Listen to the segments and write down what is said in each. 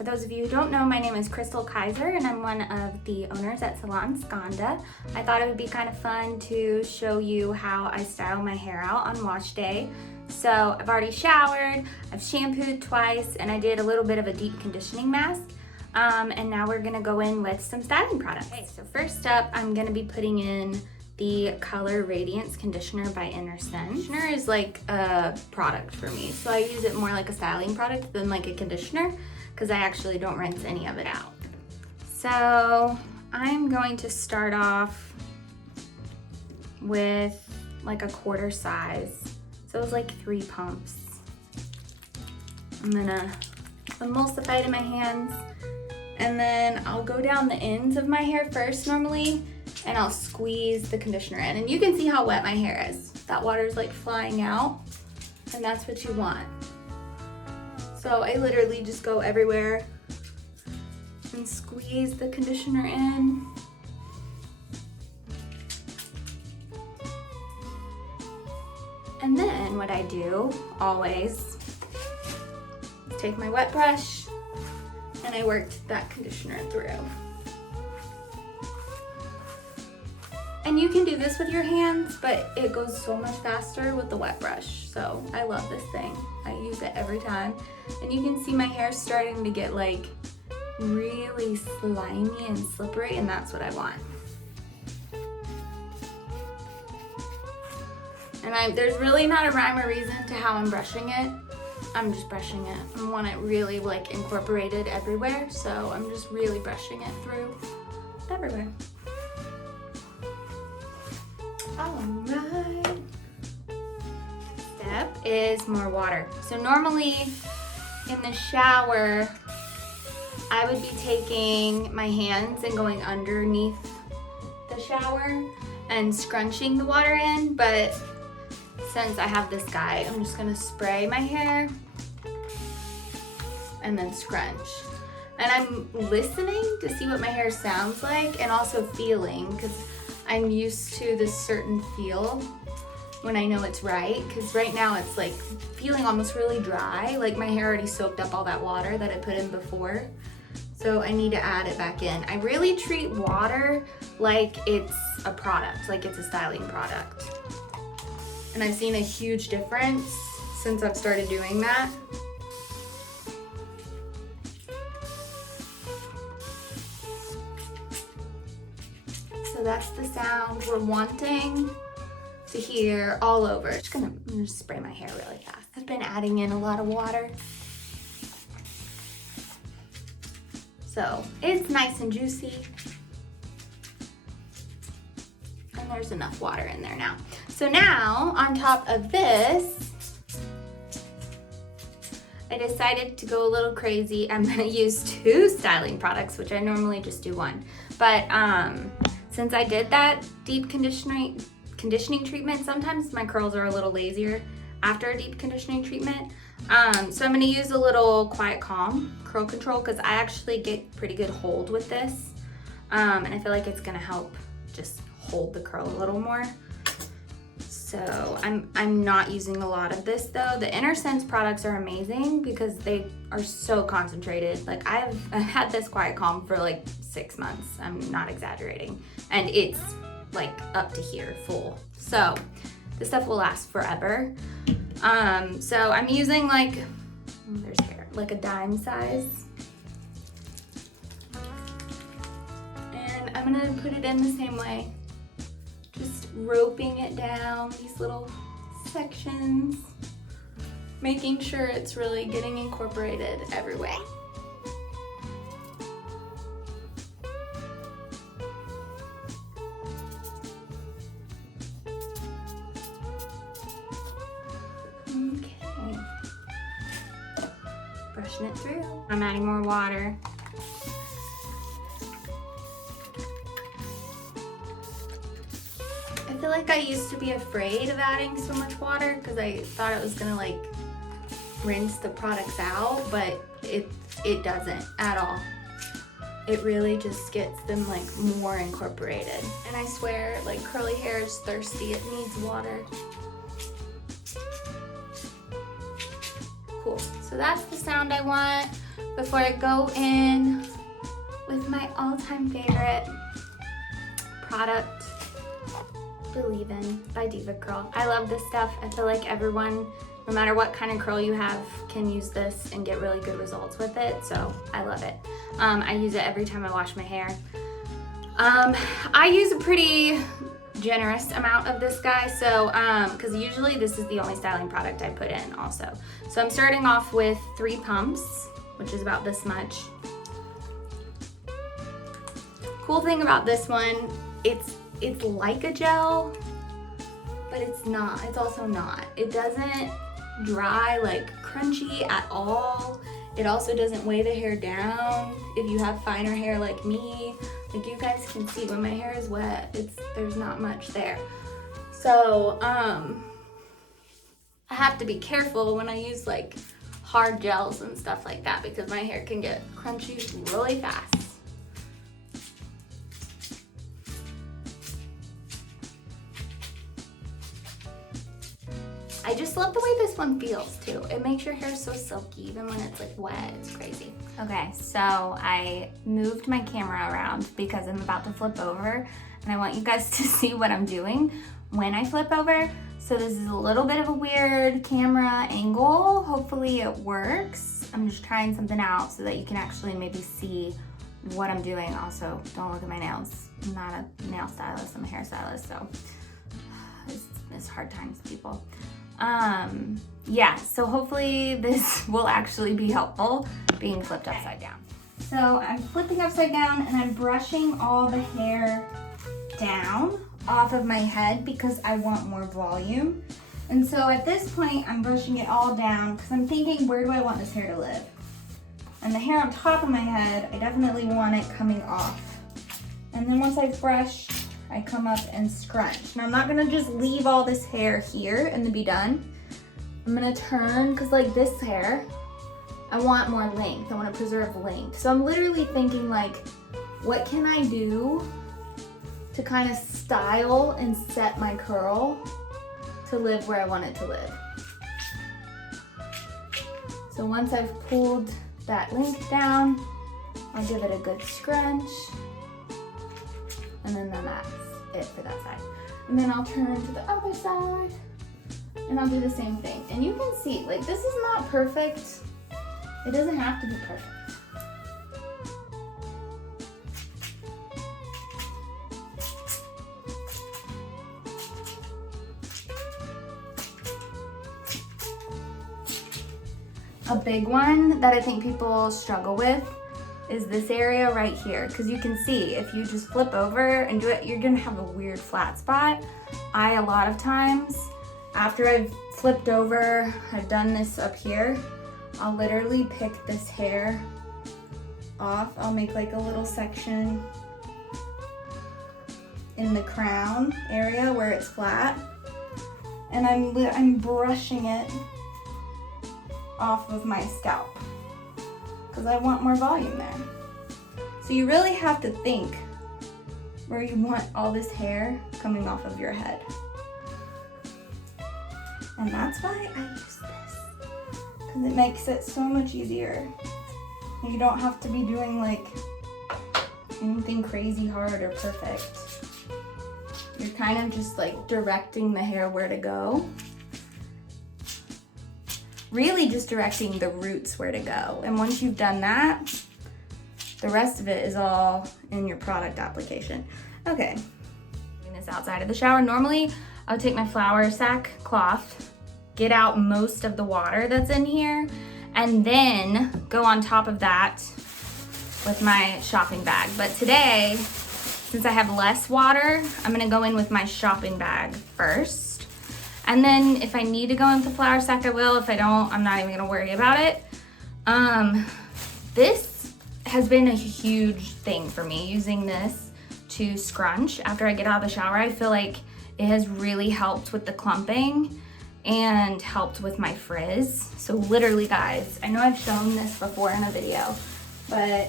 For those of you who don't know, my name is Kristal Kaiser and I'm one of the owners at Salon. I thought it would be kind of fun to show you how I style my hair out on wash day. So I've already showered, I've shampooed twice, and I did a little bit of a deep conditioning mask. And now we're gonna go in with some styling products. Okay, so first up, I'm gonna be putting in the Color Radiance Conditioner by Sense. Conditioner is like a product for me, so I use it more like a styling product than like a conditioner, because I actually don't rinse any of it out. So I'm going to start off with like a quarter size. So it's like 3 pumps. I'm gonna emulsify it in my hands, and then I'll go down the ends of my hair first normally, and I'll squeeze the conditioner in. And you can see how wet my hair is. That water's like flying out, and that's what you want. So I literally just go everywhere and squeeze the conditioner in. And then what I do always is take my wet brush and I work that conditioner through. And you can do this with your hands, but it goes so much faster with the wet brush. So I love this thing. I use it every time. And you can see my hair starting to get like really slimy and slippery, and that's what I want. And there's really not a rhyme or reason to how I'm brushing it. I'm just brushing it. I want it really like incorporated everywhere, so I'm just really brushing it through everywhere. Alright. Step is more water. So normally in the shower, I would be taking my hands and going underneath the shower and scrunching the water in, but since I have this guy, I'm just gonna spray my hair and then scrunch. And I'm listening to see what my hair sounds like, and also feeling, because I'm used to this certain feel when I know it's right, because right now it's like feeling almost really dry, like my hair already soaked up all that water that I put in before. So I need to add it back in. I really treat water like it's a product, like it's a styling product. And I've seen a huge difference since I've started doing that. So that's the sound we're wanting to hear all over. I'm gonna spray my hair really fast. I've been adding in a lot of water. So it's nice and juicy. And there's enough water in there now. So now, on top of this, I decided to go a little crazy. I'm gonna use 2 styling products, which I normally just do 1. But since I did that deep conditioning treatment, sometimes my curls are a little lazier after a deep conditioning treatment. So I'm gonna use a little Quiet Calm curl control, because I actually get pretty good hold with this. And I feel like it's gonna help just hold the curl a little more. So I'm not using a lot of this though. The Sense products are amazing because they are so concentrated. Like I've had this Quiet Calm for like 6 months. I'm not exaggerating. And it's like up to here full. So this stuff will last forever. So I'm using like, there's hair, like a dime size. And I'm gonna put it in the same way. Just roping it down these little sections, making sure it's really getting incorporated everywhere. Okay. Brushing it through. I'm adding more water. I feel like I used to be afraid of adding so much water because I thought it was gonna like rinse the products out, but it doesn't at all. It really just gets them like more incorporated. And I swear, like curly hair is thirsty, it needs water. Cool, so that's the sound I want. before I go in with my all-time favorite product, Believe In by Diva Curl. I love this stuff. I feel like everyone, no matter what kind of curl you have, can use this and get really good results with it, so I love it. I use it every time I wash my hair. I use a pretty generous amount of this guy, so because usually this is the only styling product I put in also. So I'm starting off with 3 pumps, which is about this much. Cool thing about this one, it's like a gel, but it's not. It's also not. It doesn't dry like crunchy at all. It also doesn't weigh the hair down if you have finer hair like me. Like you guys can see when my hair is wet, there's not much there. So I have to be careful when I use like hard gels and stuff like that because my hair can get crunchy really fast. I just love the way this one feels too. It makes your hair so silky even when it's like wet. It's crazy. Okay, so I moved my camera around because I'm about to flip over and I want you guys to see what I'm doing when I flip over. So this is a little bit of a weird camera angle. Hopefully it works. I'm just trying something out so that you can actually maybe see what I'm doing. Also, don't look at my nails. I'm not a nail stylist, I'm a hairstylist, so it's hard times, people. Yeah, so hopefully this will actually be helpful being flipped upside down. So I'm flipping upside down and I'm brushing all the hair down off of my head because I want more volume. And so at this point, I'm brushing it all down because I'm thinking, where do I want this hair to live? And the hair on top of my head, I definitely want it coming off. And then once I've brushed, I come up and scrunch. Now I'm not gonna just leave all this hair here and then be done. I'm gonna turn, cause like this hair, I want more length. I wanna preserve length. So I'm literally thinking like, what can I do to kind of style and set my curl to live where I want it to live? So once I've pulled that length down, I'll give it a good scrunch. And then that's it for that side. And then I'll turn to the other side and I'll do the same thing. And you can see, like, this is not perfect. It doesn't have to be perfect. A big one that I think people struggle with is this area right here, because you can see if you just flip over and do it, you're gonna have a weird flat spot. A lot of times, after I've flipped over, I've done this up here, I'll literally pick this hair off. I'll make like a little section in the crown area where it's flat, and I'm brushing it off of my scalp because I want more volume there. So you really have to think where you want all this hair coming off of your head. And that's why I use this, because it makes it so much easier. You don't have to be doing like anything crazy hard or perfect. You're kind of just like directing the hair where to go. Really just directing the roots where to go. And once you've done that, the rest of it is all in your product application. Okay, doing this outside of the shower. Normally, I would take my flour sack cloth, get out most of the water that's in here, and then go on top of that with my shopping bag. But today, since I have less water, I'm gonna go in with my shopping bag first. And then if I need to go into the flour sack, I will. If I don't, I'm not even gonna worry about it. This has been a huge thing for me, using this to scrunch after I get out of the shower. I feel like it has really helped with the clumping and helped with my frizz. So literally, guys, I know I've shown this before in a video, but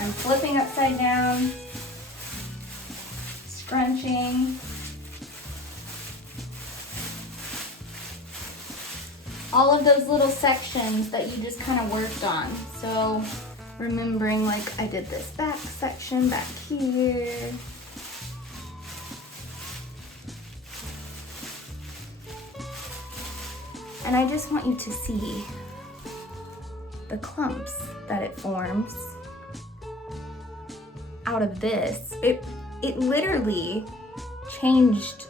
I'm flipping upside down, scrunching, all of those little sections that you just kind of worked on. So remembering, like, I did this back section back here. And I just want you to see the clumps that it forms out of this. It literally changed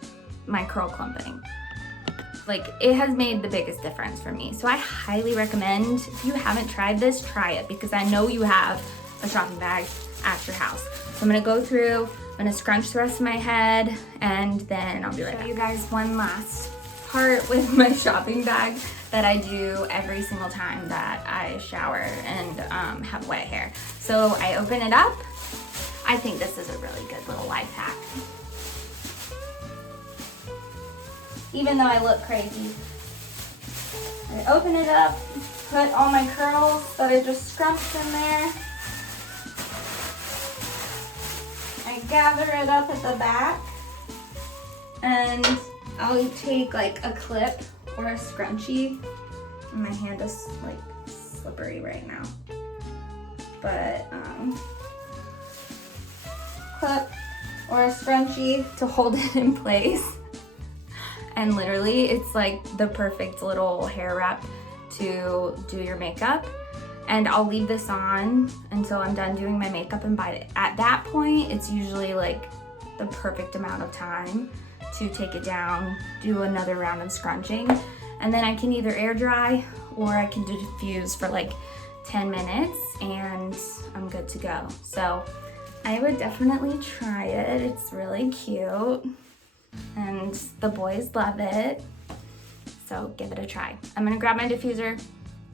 my curl clumping. Like, it has made the biggest difference for me. So I highly recommend, if you haven't tried this, try it, because I know you have a shopping bag at your house. So I'm gonna go through, I'm gonna scrunch the rest of my head, and then I'll be right back. Show you guys one last part with my shopping bag that I do every single time that I shower and have wet hair. So I open it up. I think this is a really good little life hack. Even though I look crazy. I open it up, put all my curls that I just scrunched in there. I gather it up at the back, and I'll take like a clip or a scrunchie. My hand is like slippery right now. But clip or a scrunchie to hold it in place. And literally it's like the perfect little hair wrap to do your makeup. And I'll leave this on until I'm done doing my makeup, and at that point it's usually like the perfect amount of time to take it down, do another round of scrunching, and then I can either air dry or I can diffuse for like 10 minutes and I'm good to go. So I would definitely try it. It's really cute and the boys love it. So give it a try. I'm gonna grab my diffuser.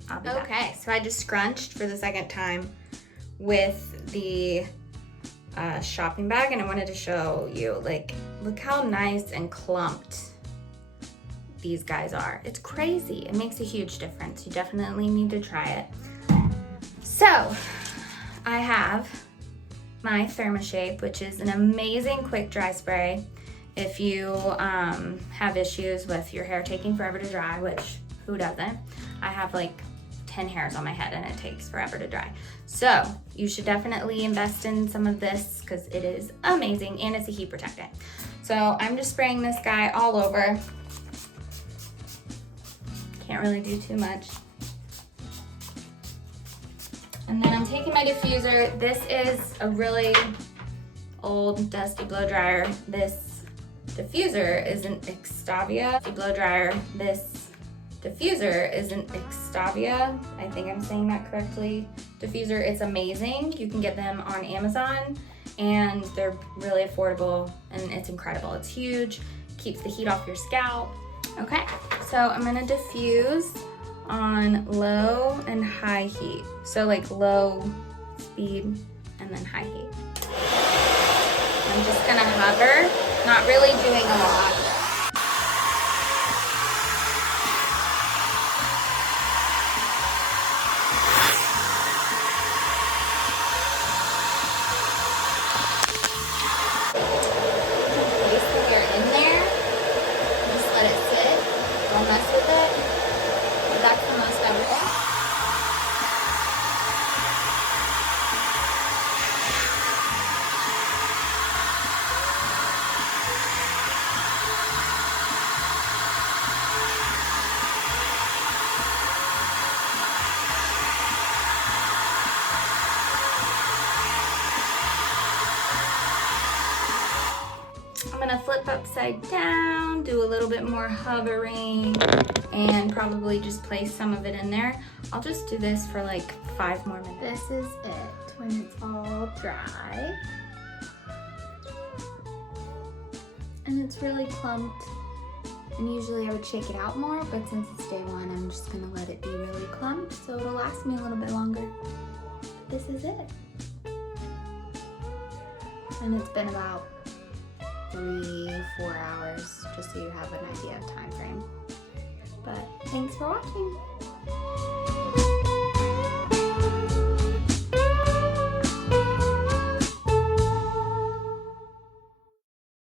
I'll be back. Okay, so I just scrunched for the second time with the shopping bag, and I wanted to show you, like, look how nice and clumped these guys are. It's crazy. It makes a huge difference. You definitely need to try it. So I have my ThermaShape, which is an amazing quick dry spray if you have issues with your hair taking forever to dry, which who doesn't? I have like 10 hairs on my head and it takes forever to dry. So you should definitely invest in some of this because it is amazing and it's a heat protectant. So I'm just spraying this guy all over. Can't really do too much. And then I'm taking my diffuser. This is a really old dusty blow dryer. This diffuser is an Xtavia blow dryer. This diffuser is an Xtavia, I think I'm saying that correctly, diffuser. It's amazing. You can get them on Amazon and they're really affordable and it's incredible. It's huge, keeps the heat off your scalp. Okay, so I'm gonna diffuse on low and high heat. So like low speed and then high heat. I'm just gonna hover, not really doing a lot. I'm gonna flip upside down, do a little bit more hovering, and probably just place some of it in there. I'll just do this for like 5 more minutes. This is it when it's all dry. And it's really clumped. And usually I would shake it out more, but since it's day 1, I'm just gonna let it be really clumped so it'll last me a little bit longer. But this is it. And it's been about 3-4 hours, just so you have an idea of time frame. But thanks for watching.